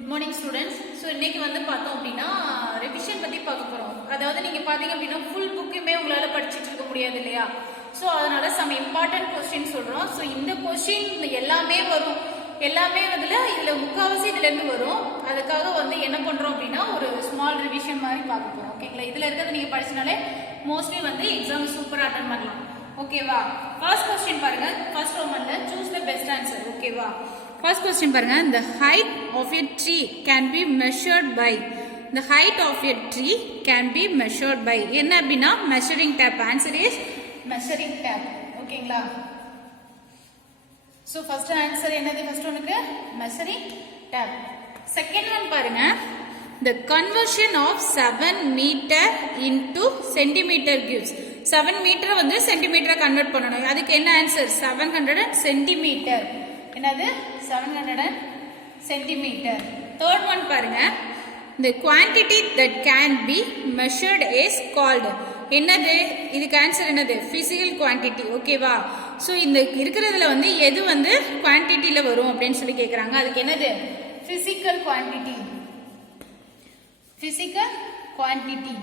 Good morning students. So இன்னைக்கு வந்து பார்த்தோம் அப்படினா ரிவிஷன் பத்தி பார்க்க போறோம். அதாவது நீங்க பாத்தீங்க அப்படினா full bookமே உங்களால படிச்சிட்டு இருக்க முடியாது இல்லையா? So அதனால some important questions சொல்றோம். So இந்த question எல்லாமே வரும். எல்லாமே இதுல முக்காவாசி இதுல இருந்து வரும். அதுக்காக வந்து என்ன பண்றோம் அப்படினா ஒரு small revision மாதிரி பார்க்க போறோம். ஓகேங்களா? இதுல இருக்கிறத நீங்க படிச்சனாலே mostly வந்து exam சூப்பரா அட்டெண்ட் பண்ணலாம். ஓகேவா? First question பாருங்க. First Romanல choose the best answer. ஓகேவா? First question பாருங்க. The height of a tree can be measured by. The height of a tree can be measured by. என்ன அப்படினா measuring tape. Answer is measuring tape. ஓகேங்களா? So first answer என்னது? First ஒன்னுக்கு measuring tape. Second one பாருங்க. The conversion of 7 meter into centimeter gives. 7 meter வந்து centimeter convert பண்ணனும். அதுக்கு என்ன answer? 700 centimeter. என்னது 700 centimeter. Third one பாருங்க. The quantity that can be measured is called. என்னது இதுக்கு ஆன்சர் என்னது? physical quantity. ஓகேவா? சோ இந்த இருக்குறதுல வந்து எது வந்து குவாண்டிட்டில வரும் அப்படினு சொல்லி கேக்குறாங்க. அதுக்கு என்னது? physical quantity. physical quantity.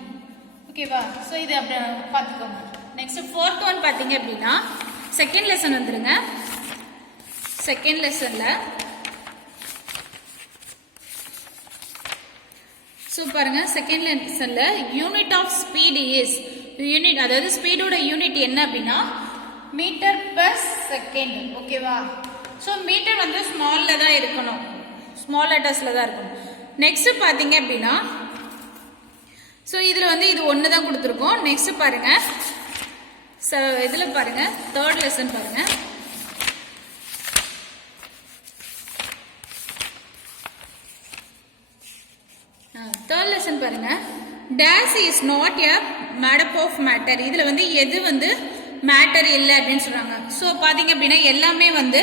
ஓகேவா? சோ இது அப்படியே பாத்துக்கோங்க. நெக்ஸ்ட் fourth one பாத்தீங்க அப்படினா செகண்ட் லெசன் வந்துருங்க. செகண்ட் லெசன்ல சோ பாருங்க செகண்ட் லெசன்ல unit of speed is unit அதாவது ஸ்பீடோட யூனிட் என்ன அப்படினா மீட்டர் பெர் செகண்ட். ஓகேவா? சோ மீட்டர் வந்து ஸ்மால்ல தான் இருக்கணும். ஸ்மால் லெட்டர்ஸ்ல தான் இருக்கணும். நெக்ஸ்ட் பாத்தீங்க அப்படினா சோ இதுல வந்து இது ஒன்னு தான் கொடுத்திருக்கோம். நெக்ஸ்ட் பாருங்க இதுல பாருங்க தேர்ட் லெசன் பாருங்க. தேர்ட் லெசன் பாருங்க. dash is not a made up of matter. இதுல வந்து எது வந்து மேட்டர் இல்ல அப்படினு சொல்றாங்க. சோ பாத்தீங்க அப்படினா எல்லாமே வந்து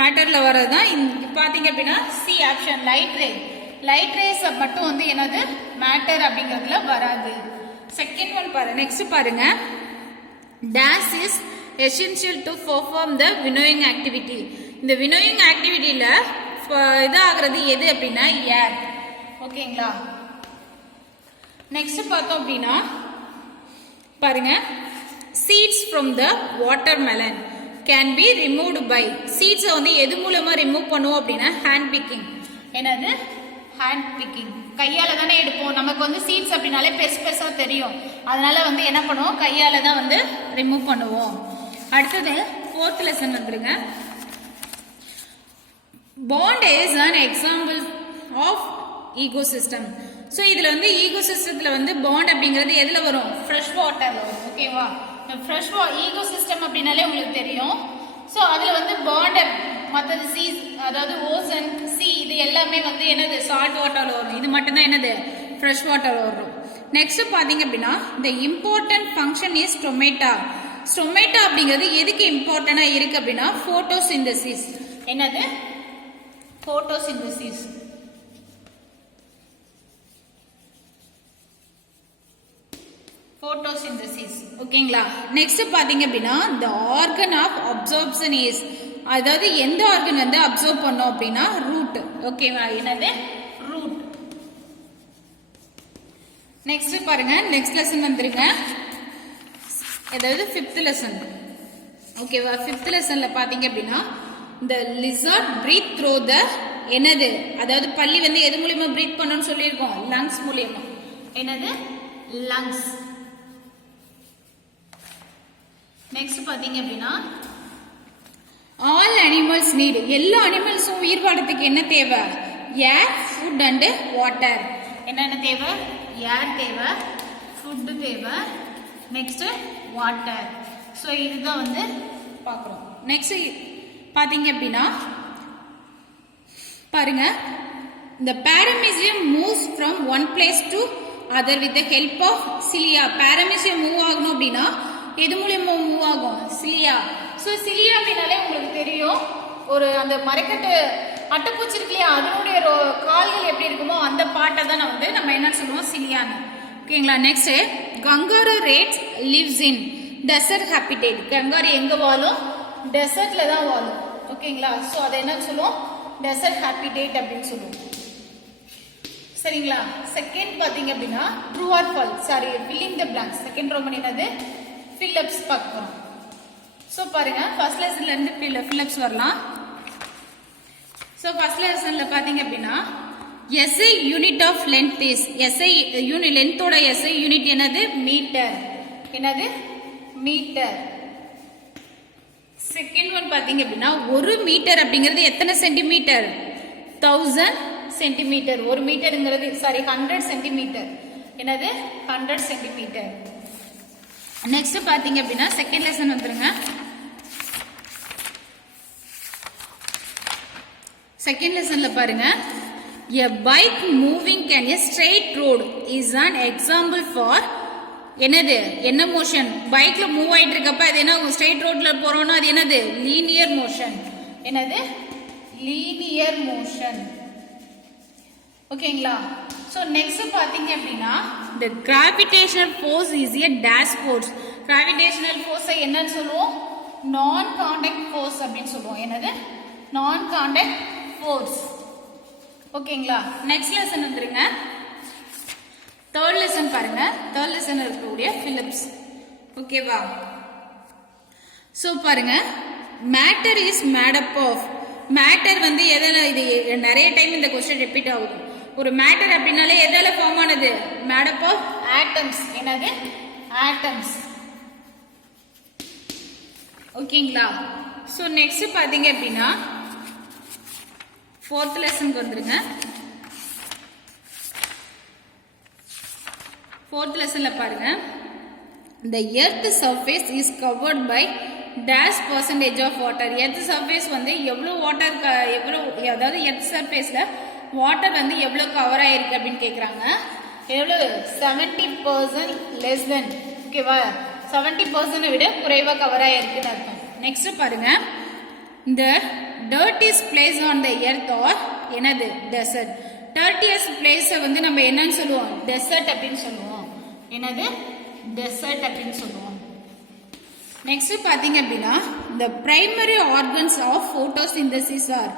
மேட்டர்ல வரது தான். பாத்தீங்க அப்படினா சி ஆப்ஷன் லைட் ரேஸ் மட்டும் வந்து என்னது மேட்டர் அப்படிங்கிறதுல வராது. செகண்ட் ஒன் பாருங்க. நெக்ஸ்ட் பாருங்க. dash is essential to perform the winnowing activity. இந்த winnowing activityல இது ஆகிறது எது அப்படினா ஏர். ஓகேங்களா? நெக்ஸ்ட் பார்த்தோம் அப்படினா பாருங்க seeds from the watermelon can be removed by. seeds வந்து எது மூலமா ரிமூவ் பண்ணுவோம் அப்படினா ஹேண்ட் பிக்கிங். என்னது? Hand picking. கையால தானே எடுப்போம். நமக்கு வந்து சீட்ஸ் அப்படினாலே பெருசா தெரியும். அதனால வந்து என்ன பண்ணுவோம்? கையால தான் வந்து ரிமூவ் பண்ணுவோம். அடுத்தது fourth lesson வந்துருங்க. bond is an example of ecosystem. So இதுல வந்து ecosystemல வந்து bond அப்படிங்கிறது எதுல வரும்? fresh waterல வரும். ஓகேவா? fresh ecosystem அப்படினாலே உங்களுக்கு தெரியும். சோ அதுல வந்து bond மற்றது சீஸ் அதாவது ஓசன் சி இது எல்லாமே வந்து என்னது சால்ட் வாட்டர்ல வரும். இது மட்டும் தான் என்னது ஃப்ரெஷ் வாட்டர்ல வரும். நெக்ஸ்ட் பாத்தீங்க அப்படினா the important function is stomata. stomata அப்படிங்கிறது எதுக்கு இம்பார்ட்டன்ட்டா இருக்கு அப்படினா photosynthesis. என்னது? photosynthesis. photosynthesis. ஓகேங்களா? நெக்ஸ்ட் பாத்தீங்க அப்படினா the organ of absorption is அதாவது எந்த ஆர்கன் வந்து அப்சர்வ் பண்ணோம் அப்படின்னா ரூட். ஓகேவா? என்னது? ரூட். நெக்ஸ்ட் பாருங்க. நெக்ஸ்ட் லெசன் வந்துருங்க. அதாவது 5th லெசன். ஓகேவா? 5th லெசன்ல பாத்தீங்க அப்படின்னா the lizard breathe through the என்னது அதாவது பல்லி வந்து எது மூலமா பிரீத் பண்ணனும்னு சொல்லியிருக்கோம்? லங்ஸ் மூலமா. என்னது? லங்ஸ். நெக்ஸ்ட் பாத்தீங்க அப்படின்னா all animals need. எல்லா அனிமல்ஸும் உயிர் வாழறதுக்கு என்ன தேவை? ஏர், ஃபுட் அண்ட் வாட்டர். என்னென்ன தேவை? ஏர் தேவை, ஃபுட் தேவை, நெக்ஸ்ட் வாட்டர். ஸோ இதுதான் வந்து பார்க்குறோம். நெக்ஸ்ட் பார்த்தீங்க அப்படின்னா பாருங்க. the paramecium moves from one place to other with the help of cilia. paramecium move ஆகணும் அப்படின்னா எது மூலமா மூவ் ஆகும்? சிலியா. சோ சிலியா அப்படினாலே உங்களுக்கு தெரியும் ஒரு அந்த மரக்கட்டு அட்டைப்பூச்சி இருக்கு இல்லையா அதனுடைய கால்கள் எப்படி இருக்குமோ அந்த பாட்டை தான் வந்து நம்ம என்ன சொல்லுவோம்? சிலியான்னு. ஓகேங்களா? Next kangaroo rates lives in dessert habitat. Kangaroo எங்க வாழும்? டெசர்ட்ல தான் வாழும். ஓகேங்களா? சோ அதை என்ன சொல்லுவோம்? டெசர்ட் ஹாபிடேட் அப்படின்னு சொல்லுவோம். சரிங்களா? செகண்ட் பாத்தீங்க அப்படின்னா true or false, sorry filling the blanks. Second Roman என்னது? ஃபில்லப்ஸ் பார்க்க போறோம். ஸோ பாருங்க ஃபர்ஸ்ட் லெசன்ல இருந்து ஃபில்லப்ஸ் வரலாம். ஸோ ஃபர்ஸ்ட் லெசன்ல பாத்தீங்க அப்படின்னா SI unit of length is, SI unit லென்த்தோட எஸ்ஐ யூனிட் என்னது? மீட்டர். என்னது? மீட்டர். செகண்ட் ஒன் பாத்தீங்க அப்படின்னா ஒரு மீட்டர் அப்படிங்கிறது எத்தனை சென்டிமீட்டர்? 1000 சென்டிமீட்டர். ஒரு மீட்டருங்கிறது சாரி 100 சென்டிமீட்டர். என்னது? 100 சென்டிமீட்டர். நெக்ஸ்ட் பாத்தீங்க அப்படின்னா செகண்ட் லெசன் வந்துருங்க. செகண்ட் லெசன்ல பாருங்க a bike moving on a straight road is an example for என்னது? என்ன மோஷன்? பைக்ல மூவ் ஆயிட்டு இருக்கப்ப அது என்ன? ஸ்ட்ரெயிட் ரோட்ல போறோம்னா அது என்னது? Linear motion. என்னது? Linear motion. ஓகேங்களா? சோ நெக்ஸ்ட் பாத்தீங்க அப்படின்னா the gravitational force is a dash force. gravitational force என்னன்னு சொல்லுவோம்? non contact force அப்படினு சொல்லுவோம். என்னது? non contact force. ஓகேங்களா? நெக்ஸ்ட் லெசன் வந்துருங்க. தேர்ட் லெசன் பாருங்க. தேர்ட் லெசன் இருக்கக்கூடிய பிலிப்ஸ். ஓகேவா? சோ பாருங்க matter is made up of. Matter வந்து எதால, இது நிறைய டைம் இந்த क्वेश्चन ரிப்பீட் ஆகும். ஒரு மேட்டர் அப்படினாலே எதால ஃபார்ம் ஆனது? Made up of atoms. என்னது? ஆட்டம்ஸ். ஓகேங்களா? சோ நெக்ஸ்ட் பாத்தீங்க அப்படின்னா ஃபோர்த் லெசனுக்கு வந்துருங்க. ஃபோர்த் லெசன்ல பாருங்க the earth surface is covered by dash percentage of water. earth surface வந்து எவ்வளவு வாட்டர், எவ்வளவு, அதாவது earth surfaceல வாட்டர் வந்து எவ்வளவு கவர் ஆயிருக்கு அப்படின்னு கேக்குறாங்க. எவ்வளவு? 70% less than. ஓகேவா? 70% விட குறைவா கவர் ஆயிருக்குன்னு அர்த்தம். நெக்ஸ்ட் பாருங்க the dirt is placed on the earth or என்னது? desert. dirtiest place வந்து நம்ம என்னன்னு சொல்லுவோம்? desert அப்படின்னு சொல்லுவோம். என்னது? desert அப்படின்னு சொல்லுவோம். நெக்ஸ்ட் பாத்தீங்க அப்படின்னா the primary organs of photosynthesis are.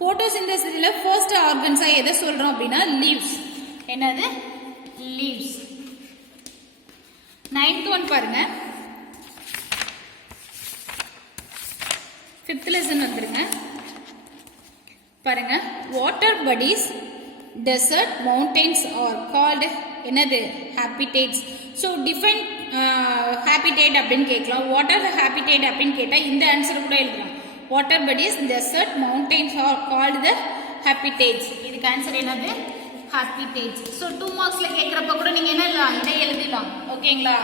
photosynthesisல first organs எதை சொல்றோம் அப்படின்னா leaves. என்னது? leaves. ninth one பாருங்க. fifth lesson வந்துருங்க. பாருங்க water bodies, desert, mountains are called என்னது? habitats. so define habitat அப்படின்னு கேட்கலாம். what are the habitat அப்படின்னு கேட்டா இந்த ஆன்சர் கூட எழுதலாம். water bodies, desert, mountains are called the habitats. இதுக்கு ஆன்சர் என்னது? habitats. so 2 மார்க்ஸ்ல கேக்குறப்ப கூட நீங்க என்ன எழுதலாம்? இதை எழுதலாம். ஓகேங்களா?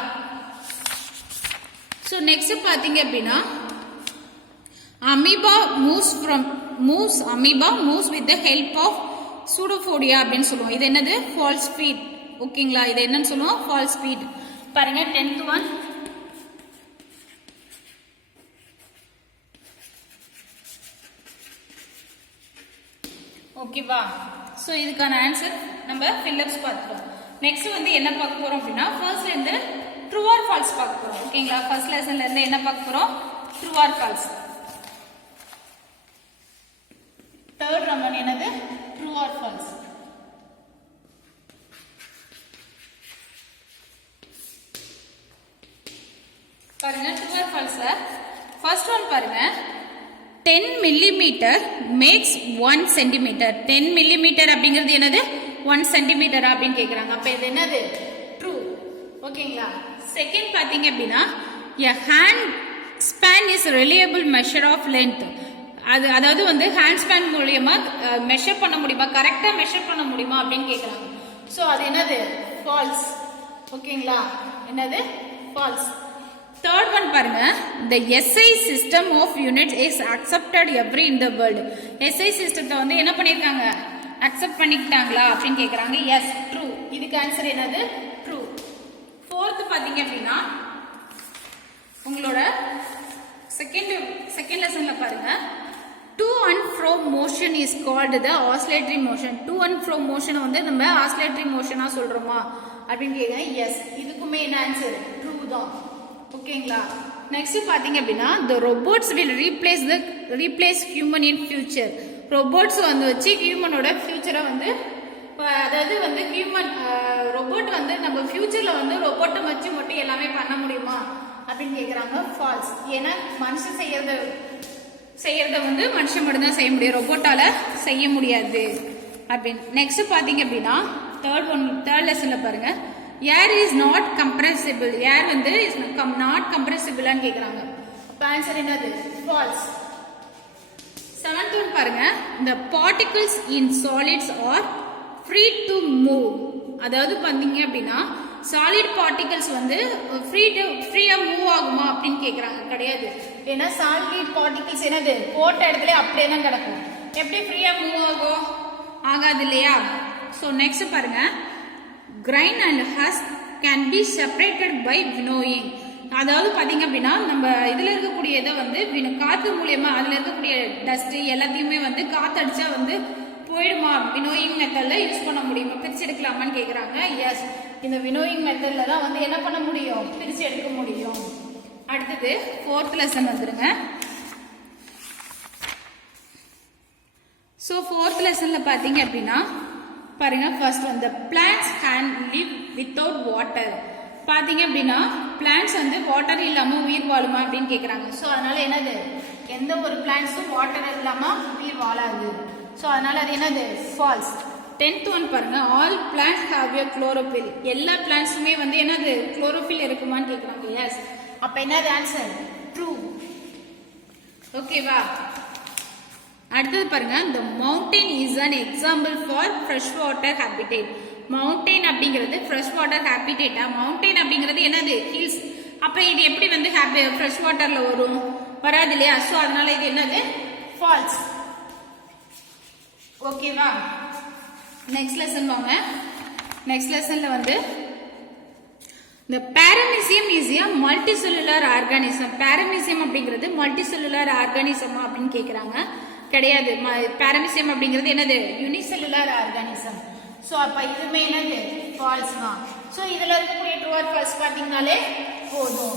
so next பாத்தீங்க அப்படின்னா amoeba moves with the help of pseudopodia அப்படின்னு சொல்லுவோம். இது என்னது? false feet. ஓகேங்களா? இது என்னன்னு சொல்லுவோம்? false feet. பாருங்க 10th one. ஓகேவா? சோ இதுக்கான ஆன்சர் நம்ம பிலிப்ஸ் பார்ப்போம். நெக்ஸ்ட் வந்து என்ன பார்க்க போறோம் அப்படின்னா ஃபர்ஸ்ட்ல இருந்து ட்ரூ ஆர் ஃபால்ஸ் பார்க்க போறோம். ஓகேங்களா? ஃபர்ஸ்ட் லெசன்ல இருந்து என்ன பார்க்க போறோம்? True or false. தேர்ட் ரமன் என்னது? True or false. பாருங்க true or false. First one பாருங்க 10 millimeter makes 1 centimeter. 10 millimeter அப்படிங்கிறது என்னது? 1 centimeter அப்படின்னு கேக்குறாங்க. அப்ப இது என்னது? ட்ரூ. ஓகேங்களா? செகண்ட் பாத்தீங்க அப்படின்னா a hand span is reliable measure of length. அதாவது வந்து ஹேண்ட் ஸ்பேன் மூலமா மெஷர் பண்ண முடியுமா? கரெக்டா மெஷர் பண்ண முடியுமா அப்படின்னு கேக்குறாங்க. சோ அது என்னது? ஃபால்ஸ். ஓகேங்களா? என்னது? ஃபால்ஸ். தேர்ட் ஒன் பாருங்க the SI system of units is accepted every in the world. SI சிஸ்டத்தை வந்து என்ன பண்ணிருக்காங்க? அக்செப்ட் பண்ணிக்கிட்டாங்களா அப்படின்னு கேக்குறாங்க. Yes, true. இதுக்கு ஆன்சர் என்னது? ட்ரூ. ஃபோர்த் பாத்தீங்க அப்படின்னா உங்களோட செகண்ட் லெசன்ல பாருங்க to and fro motion is called the oscillatory motion. to and fro motion வந்து நம்ம oscillatory motion சொல்றோமா அப்படின்னு கேக்குறாங்க. எஸ், இதுக்குமே என்ன ஆன்சர்? ட்ரூ தான். ஓகேங்களா? நெக்ஸ்ட் பாத்தீங்க அப்படின்னா the robots will replace human in future. robots வந்து வச்சு ஹியூமனோட ஃபியூச்சரை வந்து அதாவது அதாவது வந்து ஹியூமன் ரோபோட் வந்து நம்ம ஃபியூச்சர்ல வந்து ரோபோட்டை வச்சு மட்டும் எல்லாமே பண்ண முடியுமா அப்படின்னு கேக்குறாங்க. ஃபால்ஸ். ஏன்னா மனுஷன் செய்யறத வந்து மனுஷன் மட்டும் தான் செய்ய முடியும், ரோபோட்டால செய்ய முடியாது அப்படின்னு. நெக்ஸ்ட் பாத்தீங்க அப்படின்னா தேர்ட் லெசன்ல பாருங்க, ஏர் இஸ் நாட் கம்ப்ரெசிபிள். ஏர் வந்து நாட் கம்ப்ரெசிபிள்னு கேக்குறாங்க. அப்ப ஆன்சர் என்னது? ஃபால்ஸ். செவன்த் ஒன் பாருங்க, the particles in solids are free to move. அதாவது பாத்தீங்க அப்படின்னா சாலிட் பார்ட்டிகல்ஸ் வந்து ஃப்ரீயா மூவ் ஆகுமா அப்படின்னு கேக்குறாங்க. கிடையாது. ஏன்னா சாலிட் பார்ட்டிகல்ஸ் என்னது போட்ட இடத்துல அப்படியே தான் கிடக்கும். எப்படி ஃப்ரீயா மூவ் ஆகும்? ஆகாது இல்லையா? ஸோ நெக்ஸ்ட் பாருங்க, grain and husk can be separated by winnowing. அதாவது பாத்தீங்க அப்படின்னா நம்ம இதுல இருக்கக்கூடிய இதை வந்து காத்து மூலியமா அதுல இருக்கக்கூடிய டஸ்ட் எல்லாத்தையுமே வந்து காத்தடிச்சா வந்து போயிடுமா? வினோயிங் மெத்தட்ல யூஸ் பண்ண முடியுமா, பிரிச்சு எடுக்கலாமான்னு கேக்குறாங்க. எஸ், இந்த வினோயிங் மெத்தட்ல தான் வந்து என்ன பண்ண முடியும்? பிரிச்சு எடுக்க முடியும். அடுத்தது ஃபோர்த் லெசன் வந்துருங்க. ஸோ ஃபோர்த் லெசன்ல பாத்தீங்க அப்படின்னா பாருங்க, ஃபர்ஸ்ட் வந்து plants can live without water. பாத்தீங்க அப்படின்னா பிளான்ட்ஸ் வந்து வாட்டர் இல்லாம உயிர் வாழுமா அப்படின்னு கேக்குறாங்க. ஸோ அதனால என்னது, எந்த ஒரு பிளான்ட்ஸும் வாட்டர் இல்லாம உயிர் வாழாது. ஸோ அதனால அது என்னது? ஃபால்ஸ். 10th ஒன் பாருங்க, all plants have a chlorophyll. எல்லா பிளான்ட்ஸுமே வந்து என்னது குளோரோஃபில் இருக்குமான்னு கேக்குறாங்க. எஸ். அப்ப என்னது ஆன்சர்? ட்ரூ. ஓகேவா? அடுத்தது பாருங்க, the mountain is an example for freshwater habitat. Mountain அப்படிங்கிறது ஃப்ரெஷ் வாட்டர் ஹேபிடேட்டா? மவுண்டைன் அப்படிங்கிறது என்னது? ஹில்ஸ். அப்ப இது எப்படி வந்து ஃப்ரெஷ் வாட்டர்ல வரும்? வராது இல்லையா? சோ அதனால இது என்னது? ஃபால்ஸ். ஓகேவா? நெக்ஸ்ட் லெசன் வாங்க. நெக்ஸ்ட் லெசன்ல வந்து the paramecium is a multicellular organism. paramecium அப்படிங்கிறது மல்டிசெல்லுலர் ஆர்கானிசமா அப்படின்னு கேக்குறாங்க. கிடையாது. பாரமிசியம் அப்படிங்கிறது என்னது? Unicellular organism. சோ அப்ப இதுமே என்னது? ஃபால்ஸ் தான். சோ இதுல இருக்கக்கூடிய ட்ரூ ஆர் ஃபால்ஸ் பாத்தீங்கனாலே போதும்.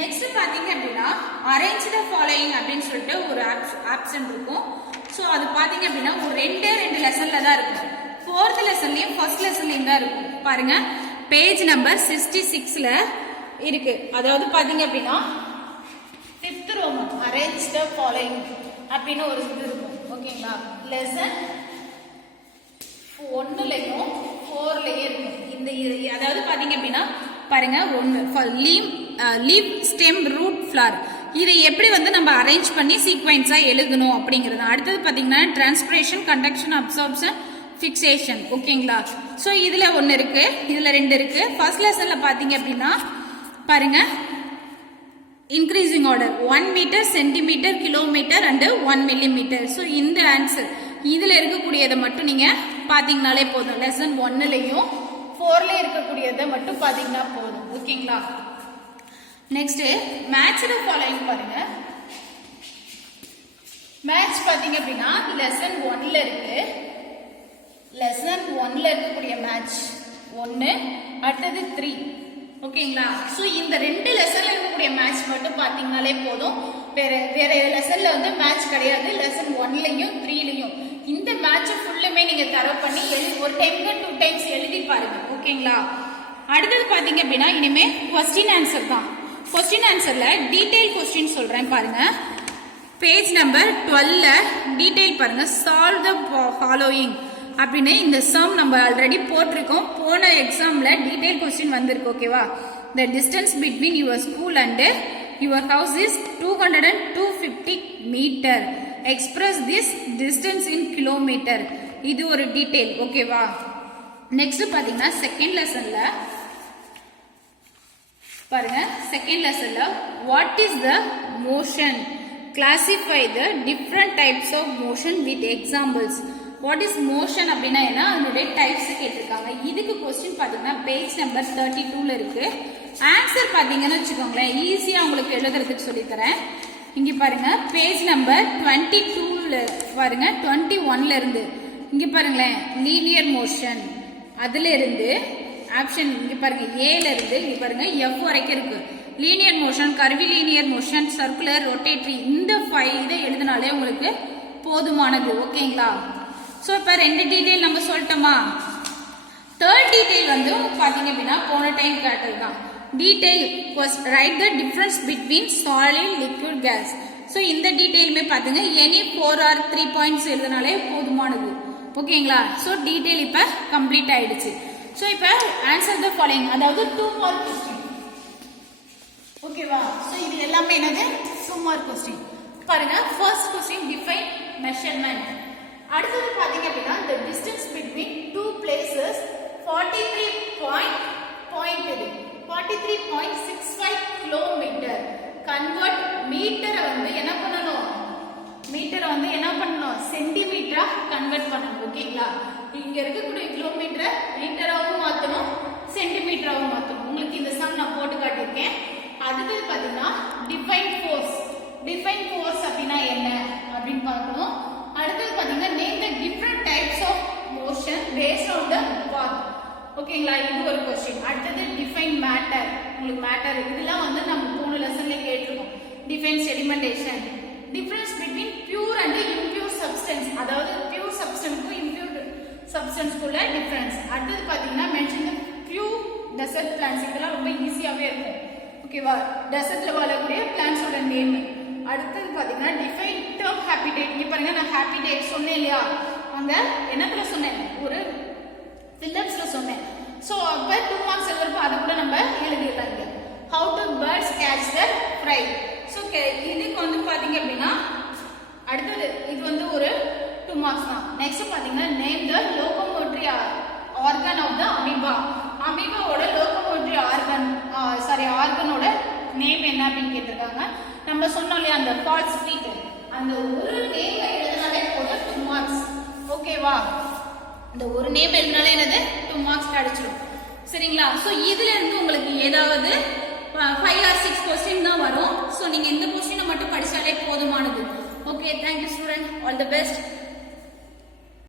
நெக்ஸ்ட் பாத்தீங்க அப்படின்னா அரேஞ்ச் தி ஃபாலோயிங் அப்படின்னு சொல்லிட்டு ஒரு ஆப்ஷன் இருக்கும். சோ அது பாத்தீங்க அப்படின்னா ஒரு ரெண்டு லெசன்ல தான் இருக்கும். ஃபோர்த் லெசன்லயும் ஃபர்ஸ்ட் லெசன்லயும் தான் இருக்கும். பாருங்க, பேஜ் நம்பர் 66ல இருக்கு. அதாவது பாத்தீங்க அப்படின்னா 5th Roman arrange the following அப்படின்னு ஒரு இது இருக்கும். ஓகேங்களா? லெசன் 1லயும் 4லயும் இருக்கும். இந்த அதாவது பாத்தீங்க அப்படின்னா பாருங்க, 1 லீவ் ஸ்டெம் ரூட் ஃபிளவர். இதை எப்படி வந்து நம்ம அரேஞ்ச் பண்ணி சீக்வென்ஸா எழுதணும் அப்படிங்கிறது. அடுத்தது பாத்தீங்கன்னா டிரான்ஸ்பிரேஷன், கண்டக்ஷன், அப்சார்ப்ஷன், ஃபிக்சேஷன். ஓகேங்களா? சோ இதுல 1 இருக்கு, இதுல 2 இருக்கு. ஃபர்ஸ்ட் லெசன்ல பாத்தீங்க அப்படின்னா பாருங்க, increasing order 1 meter, centimeter, kilometer and 1 millimeter. So இந்த ஆன்சர் இதுல இருக்கக்கூடியதை மட்டும் நீங்க பாத்தீங்கனாலே போதும். லெசன் 1லயும் 4லயும் இருக்கக்கூடியதை மட்டும் பாத்தீங்கன்னா போதும். ஓகேங்களா? நெக்ஸ்ட் மேட்ச் தி ஃபாலோயிங் பாருங்க. மேட்ச் பாத்தீங்க அப்படின்னா லெசன் 1ல இருக்கு. லெசன் 1ல இருக்கக்கூடிய மேட்ச் 1, அடுத்தது 3. ஓகேங்களா? சோ இந்த 2 லெசன்ல இருக்கக்கூடிய மேட்ச் மட்டும் பாத்தீங்கனாலே போதும். வேற லெசன்ல வந்து மேட்ச் கிடையாது. லெசன் 1லயும் 3லயும் இந்த மேட்ச் ஃபுல்லுமே நீங்க தரவு பண்ணி ஒரு டைம்க்கு 2 டைம்ஸ் எழுதி பாருங்க. ஓகேங்களா? அடுத்தது பாத்தீங்க அப்படின்னா இனிமே क्वेश्चन ஆன்சர் தான். क्वेश्चन ஆன்சர்ல டீடைல் क्वेश्चन சொல்றேன் பாருங்க. பேஜ் நம்பர் 12ல டீடைல் பாருங்க. சால்வ் தி ஃபாலோயிங் அப்படின்னு இந்த சம் நம்ம ஆல்ரெடி போட்டிருக்கோம். போன எக்ஸாம்ல டீடைல் क्वेश्चन வந்திருக்கு. ஓகேவா? the distance between your school and your house is 200 and 250 meter. express this distance in kilometer. இது ஒரு டீடைல். ஓகேவா? நெக்ஸ்ட் பாத்தீங்கன்னா செகண்ட் லெசன்ல பாருங்க. செகண்ட் லெசன்ல what is the motion? classify the different types of motion with examples. what is motion அப்படின்னா என்ன, அதனுடைய டைப்ஸ் கேட்டிருக்காங்க. இதுக்கு क्वेश्चन பாத்தீங்கன்னா பேஜ் நம்பர் 32ல இருக்கு. ஆன்சர் பாத்தீங்கன்னு வச்சுக்கோங்களேன், ஈஸியா உங்களுக்கு எழுதுறதுக்கு சொல்லி தரேன். இங்க பாருங்க, பேஜ் நம்பர் 22ல பாருங்க, 21ல இருந்து இங்க பாருங்களேன், லீனியர் மோஷன் அதுல இருந்து ஆப்ஷன் இங்க பாருங்க, ஏல இருந்து இங்க பாருங்க எஃப் வரைக்கும் இருக்கு. Linear motion, curvy linear motion, circular, rotatory, இந்த 5 இதை எழுதினாலே உங்களுக்கு போதுமானது. ஓகேங்களா? சோ இப்ப 2 டீடைல் நம்ம சொல்லிட்டோமா? டீடைல் வந்து பாத்தீங்க அப்படின்னா போன டைம் கேட்டது தான். Detail right the difference between solid liquid case. So இந்த டீடைலுமே பாத்துங்க எனி 4 or 3 பாயிண்ட்ஸ் எழுதினாலே போதுமானது. ஓகேங்களா? ஸோ டீடைல் இப்ப கம்ப்ளீட் ஆயிடுச்சு. ஸோ இப்ப ஆன்சர் த ஃபாலோயிங், அதாவது 2 மார்க் கொஸ்டின். ஓகேவா? ஸோ இது எல்லாமே என்னது 2 மார்க் கொஸ்டின். பாருங்க, ஃபர்ஸ்ட் கொஸ்டின் டிஃபைன் மெஷர்மெண்ட். அடுத்தது பாத்தீங்க அப்படின்னா the distance between two places 43.65 kilometre. Convert மீட்டரை வந்து என்ன பண்ணணும், சென்டிமீட்டரா கன்வெர்ட் பண்ணணும். ஓகேங்களா? இங்க இருக்கக்கூடிய கிலோமீட்டரை மீட்டராவும் மாத்தணும், சென்டிமீட்டராவும் மாத்தணும். உங்களுக்கு இந்த சம் நான் போட்டு காட்டியிருக்கேன். அடுத்தது பாத்தீங்கன்னா டிஃபைன் ஃபோர்ஸ். டிஃபைன் ஃபோர்ஸ் அப்படின்னா என்ன அப்படின்னு பார்க்கணும். அடுத்தது பாத்தீங்கன்னா name the different types of motion based on the path. ஓகேங்களா? இது ஒரு क्वेश्चन. அடுத்தது டிஃபைன் மேட்டர். உங்களுக்கு மேட்டர் இதெல்லாம் வந்து நம்ம போன லெசன்ல கேட்டிருக்கோம். Define sedimentation, difference between pure and impure substance, அதாவது பியூர் சப்ஸ்டன்ஸ்க்கும் இம்பியூர் சப்ஸ்டன்ஸ்க்குள்ள டிஃபரன்ஸ். அடுத்தது பாத்தீங்கன்னா mention the few desert plants. இதெல்லாம் ரொம்ப ஈஸியாவே இருக்கும். ஓகேவா? டெசர்ட்ல வாழக்கூடிய பிளான்ட்ஸோட நேம். அடுத்தது பாத்தீங்கன்னா டிஃபைன் டர்ம் ஹேபிடேட். இங்க பாருங்க, நான் ஹேபிடேட் சொன்னேன் இல்லையா, அங்க என்னத்துல சொன்னேன், ஒரு ஃபில்லப்ஸ்ல சொன்னேன். சோ அப்ப 2 மார்க்ஸ் எழுதுறப்ப அது கூட நம்ம எழுதிடலாம். இங்க how to birds catch the fry. So இதுக்கு வந்து பாத்தீங்க அப்படின்னா அடுத்தது இது வந்து ஒரு 2 மார்க்ஸ் தான். நெக்ஸ்ட் பாத்தீங்கன்னா name the locomotory organ of the amoeba. அமீபாவோட லோகோமோட்டரி ஆர்கனோட நேம் என்ன அப்படின்னு கேட்டிருக்காங்க. நம்ம சொன்னோம் இல்லையா அந்த ஃபால்ஸ் ஃபீட், அந்த ஒரு நேம் எழுதினாலே போதும் 2 மார்க்ஸ். ஓகேவா? இந்த ஒரு நேம் எழுதினாலே என்னது 2 மார்க்ஸ் கிடைச்சிடும். சரிங்களா? சோ இதுல இருந்து உங்களுக்கு ஏதாவது 5 or 6 क्वेश्चन தான் வரும். சோ நீங்க இந்த क्वेश्चन மட்டும் படிச்சாலே போதுமானது. Okay, thank you student, all the best.